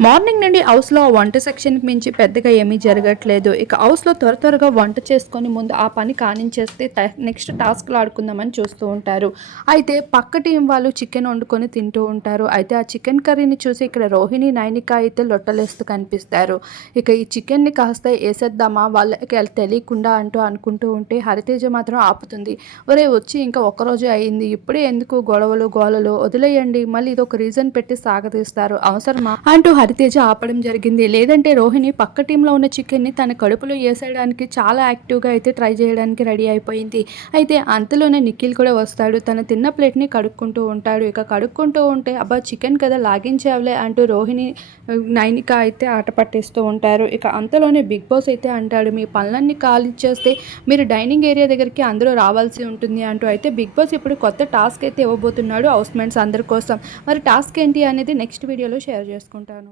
Morning నుండి హౌస్లో వంట సెక్షన్కి మించి పెద్దగా ఏమీ జరగట్లేదు. ఇక హౌస్లో త్వర త్వరగా వంట చేసుకొని ముందు ఆ పని కానించేస్తే నెక్స్ట్ టాస్క్లు ఆడుకుందామని చూస్తూ ఉంటారు. అయితే పక్క టీం వాళ్ళు చికెన్ వండుకొని తింటూ ఉంటారు. అయితే ఆ చికెన్ కర్రీని చూసి ఇక్కడ రోహిణి నైనిక అయితే లొట్టలేస్తూ కనిపిస్తారు. ఇక ఈ చికెన్ని కాస్త వేసేద్దామా వాళ్ళకి తెలియకుండా అంటూ అనుకుంటూ ఉంటే హరితేజ మాత్రం ఆపుతుంది. ఒరే వచ్చి ఇంకా ఒక్కరోజు అయింది. ఇప్పుడే ఎందుకు గొడవలు గోలలు? వదిలేయండి. మళ్ళీ ఇది ఒక రీజన్ పెట్టి సాగతీస్తారు అవసరమా? అంటూ హరితేజ ఆపడం జరిగింది. లేదంటే రోహిణి పక్క టీంలో ఉన్న చికెన్ని తన కడుపులో వేసేయడానికి చాలా యాక్టివ్గా అయితే ట్రై చేయడానికి రెడీ అయిపోయింది. అయితే అంతలోనే నిఖిల్ కూడా వస్తాడు. తన తిన్న ప్లేట్ని కడుక్కుంటూ ఉంటాడు. ఇక కడుక్కుంటూ ఉంటే అబ్బా చికెన్ కదా లాగించావులే అంటూ రోహిణి నైనిక అయితే ఆట పట్టిస్తూ ఉంటారు. ఇక అంతలోనే బిగ్ బాస్ అయితే అంటాడు మీ పనులన్నీ కాలిచ్చేస్తే మీరు డైనింగ్ ఏరియా దగ్గరికి అందరూ రావాల్సి ఉంటుంది అంటూ. అయితే బిగ్ బాస్ ఇప్పుడు కొత్త టాస్క్ అయితే ఇవ్వబోతున్నాడు హౌస్మెంట్స్ అందరి కోసం. మరి టాస్క్ ఏంటి అనేది నెక్స్ట్ వీడియోలో షేర్ చేసుకుంటాను.